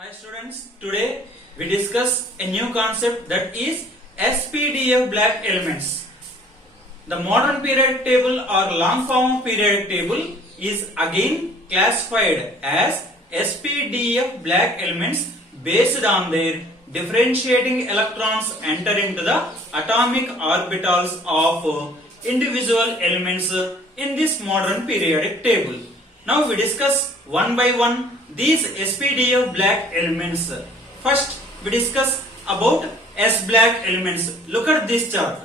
Hi students, today we discuss a new concept that is SPDF black elements. The modern periodic table or long form periodic table is again classified as SPDF black elements based on their differentiating electrons enter into the atomic orbitals of individual elements in this modern periodic table. Now we discuss one by one these SPDF black elements. First we discuss about S black elements. Look at this chart.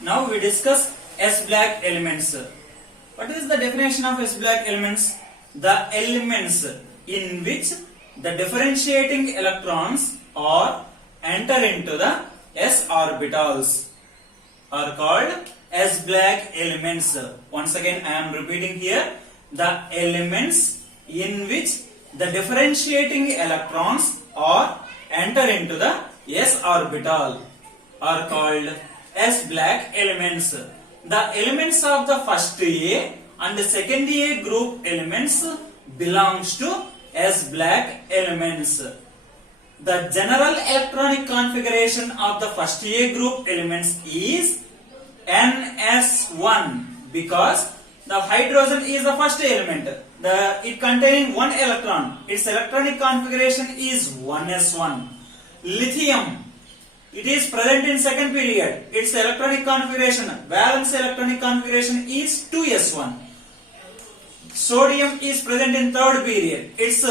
Now we discuss S black elements. What is the definition of S black elements? The elements in which the differentiating electrons are enter into the S orbitals are called S black elements. Once again I am repeating here, the elements in which the differentiating electrons are enter into the S orbital are called S black elements. The elements of the first A and second A group elements belongs to S black elements. The general electronic configuration of the first A group elements is NS1 because the hydrogen is the first element. It containing one electron. Its electronic configuration is 1s1. Lithium, it is present in second period. Its electronic configuration, valence electronic configuration is 2s1. Sodium is present in third period. Its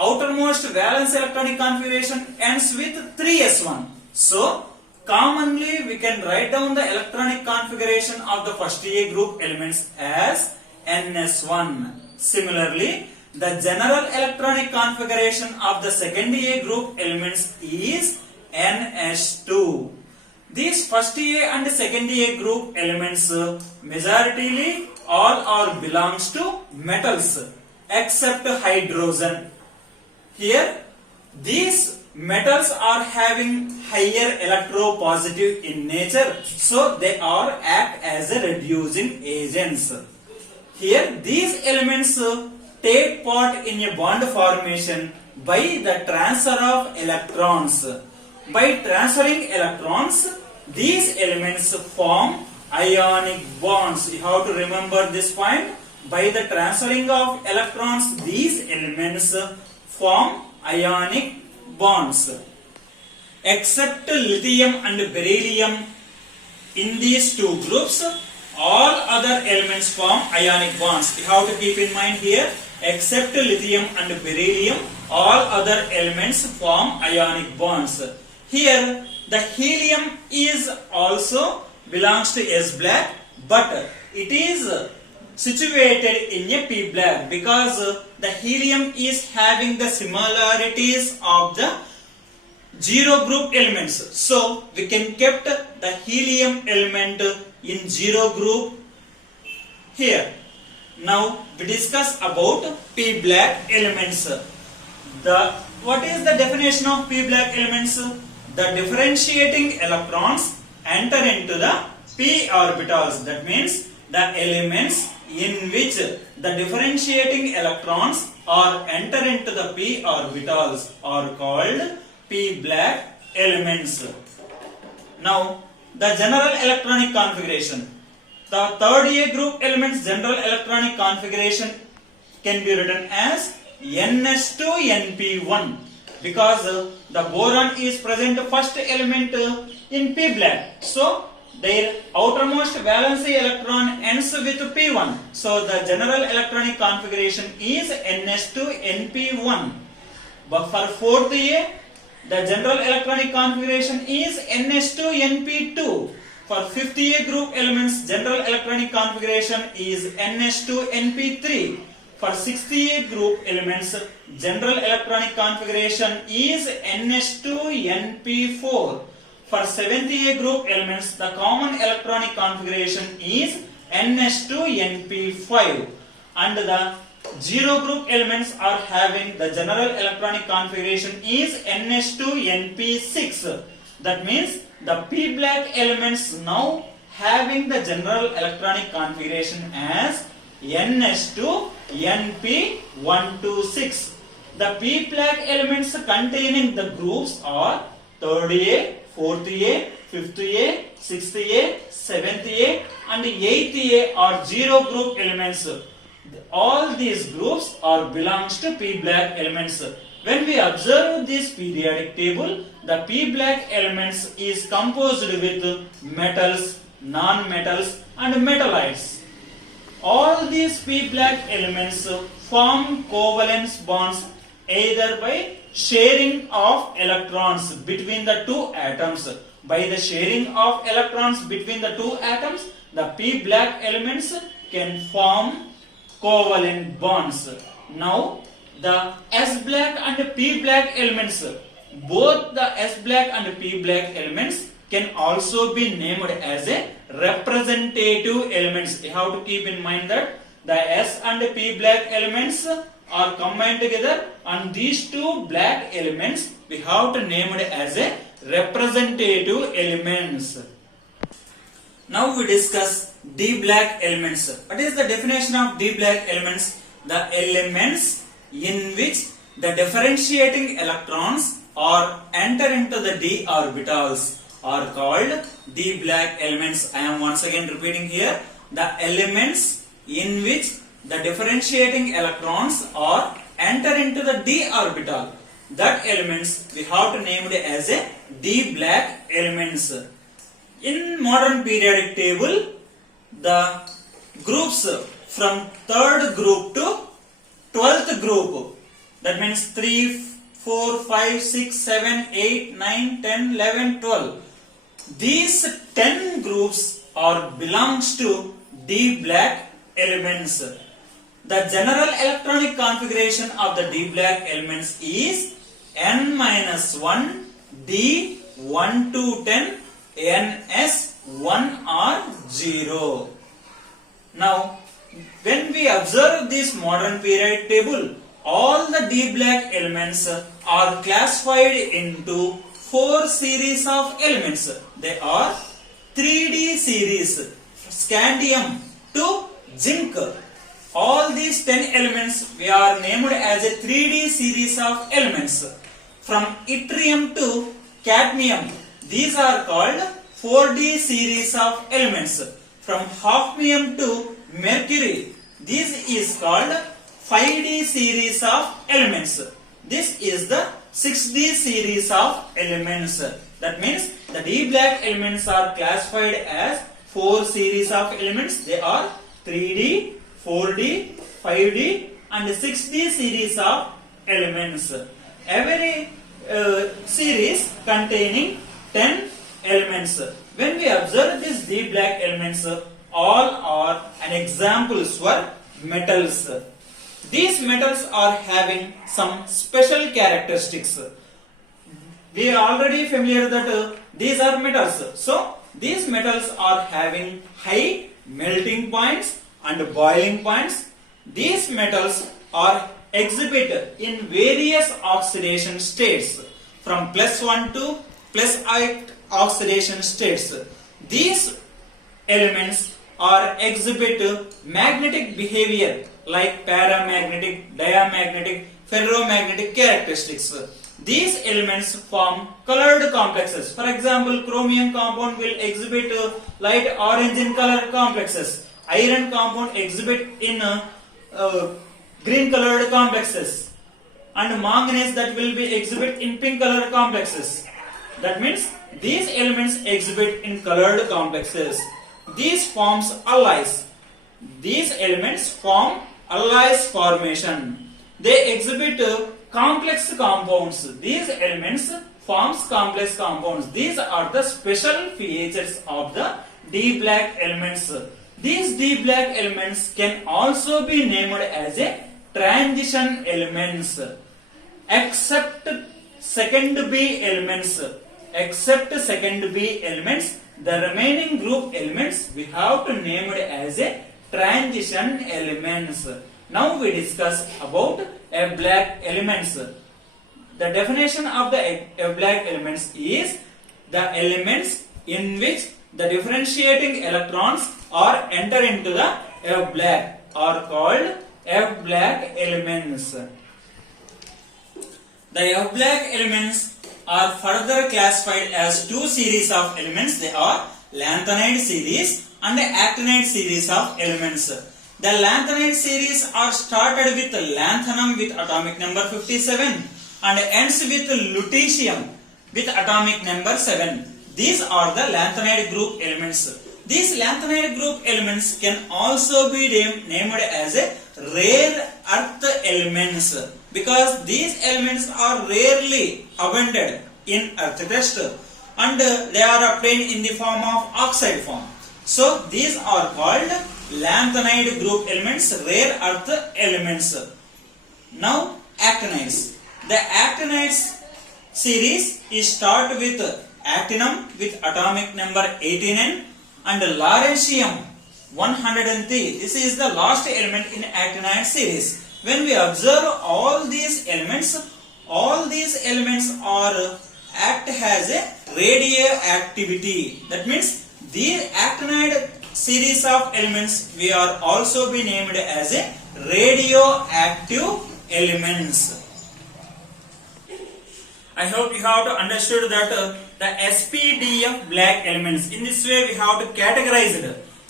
outermost valence electronic configuration ends with 3s1. So commonly we can write down the electronic configuration of the first A group elements as NS1. Similarly, the general electronic configuration of the second A group elements is NS2. These first A and second A group elements majoritarily all are belongs to metals except hydrogen. Here these metals are having higher electropositive in nature, so they are act as a reducing agents. Here these elements take part in a bond formation by the transfer of electrons. By transferring electrons, these elements form ionic bonds. You have to remember this point. By the transferring of electrons, these elements form ionic bonds. Except lithium and beryllium, in these two groups, all other elements form ionic bonds. You have to keep in mind here, except lithium and beryllium, all other elements form ionic bonds. Here, the helium is also belongs to S black, but it is situated in a P black because the helium is having the similarities of the zero group elements. So we can kept the helium element in zero group here. Now we discuss about P black elements. What is the definition of P black elements? The differentiating electrons enter into the P orbitals. That means the elements in which the differentiating electrons are enter into the P orbitals are called P black elements. Now the general electronic configuration. The third A group elements general electronic configuration can be written as NS2NP1 because the boron is present first element in P black. So their outermost valency electron ends with P1. So the general electronic configuration is NS2NP1. But for fourth A, the general electronic configuration is NS2NP2. For fifth A group elements, general electronic configuration is NS2NP3. For sixth A group elements, general electronic configuration is NS2NP4. For seventh A group elements, the common electronic configuration is NS2NP5. And the zero group elements are having the general electronic configuration is NS2NP6. That means the P black elements now having the general electronic configuration as ns2 np126. The p black elements containing the groups are 3rd A, 4th A, 5th A, 6th A, 7th A and 8th A are zero group elements. All these groups are belongs to p black elements. When we observe this periodic table, the p black elements is composed with metals, non-metals and metallites. All these p black elements form covalence bonds either by sharing of electrons between the two atoms. By the sharing of electrons between the two atoms, the p black elements can form covalent bonds. Now, the S black and P black elements, both the S black and P black elements can also be named as a representative elements. You have to keep in mind that the S and P black elements are combined together and these two black elements we have to name it as a representative elements. Now we discuss D black elements. What is the definition of D black elements? The elements in which the differentiating electrons or enter into the d orbitals are called D black elements. I am once again repeating here. The elements in which the differentiating electrons or enter into the d orbital, that elements we have to name it as a D black elements. In modern periodic table, the groups from 3rd group to 12th group, that means 3, 4, 5, 6, 7, 8, 9, 10, 11, 12. These 10 groups are belongs to D black elements. The general electronic configuration of the D black elements is N-1 D 1 to 10 Ns 1 or 0. Now, when we observe this modern periodic table, all the D black elements are classified into 4 series of elements. They are 3D series, scandium to zinc. All these 10 elements we are named as a 3D series of elements. From yttrium to cadmium, these are called 4D series of elements. From hafnium to mercury, this is called 5D series of elements. This is the 6D series of elements. That means the D black elements are classified as 4 series of elements. They are 3D, 4D, 5D and 6D series of elements. Every series containing 10 elements. When we observe these D black elements, all are an examples for metals. These metals are having some special characteristics. We are already familiar that these are metals. So, these metals are having high melting points and boiling points. These metals are exhibit in various oxidation states from +1 to +8 oxidation states. These elements are exhibit magnetic behavior like paramagnetic, diamagnetic, ferromagnetic characteristics. These elements form colored complexes. For example, chromium compound will exhibit light orange in color complexes. Iron compound exhibit in green colored complexes. And manganese that will be exhibit in pink colored complexes. That means these elements exhibit in colored complexes. These forms alloys. These elements form alloys formation. They exhibit complex compounds. These elements forms complex compounds. These are the special features of the D black elements. These D black elements can also be named as a transition elements. Except second B elements. Except second B elements, the remaining group elements we have to name it as a transition elements. Now we discuss about F black elements. The definition of the F black elements is the elements in which the differentiating electrons are enter into the F black are called F black elements. The F black elements are further classified as two series of elements. They are lanthanide series and actinide series of elements. The lanthanide series are started with lanthanum with atomic number 57 and ends with lutetium with atomic number 7. These are the lanthanide group elements. These lanthanide group elements can also be named as a rare earth elements because these elements are rarely abundant in earth crust and they are obtained in the form of oxide form. So these are called lanthanide group elements, rare earth elements. Now actinides. The actinides series is start with actinum with atomic number 89 and lawrencium 103. This is the last element in actinide series. When we observe all these elements are act as a radioactivity. That means the actinide series of elements we are also be named as a radioactive elements. I hope you have to understood that the SPDF black elements. In this way we have to categorize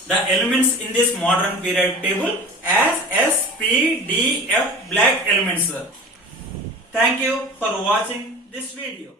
the elements in this modern periodic table as SPDF black elements. Thank you for watching this video.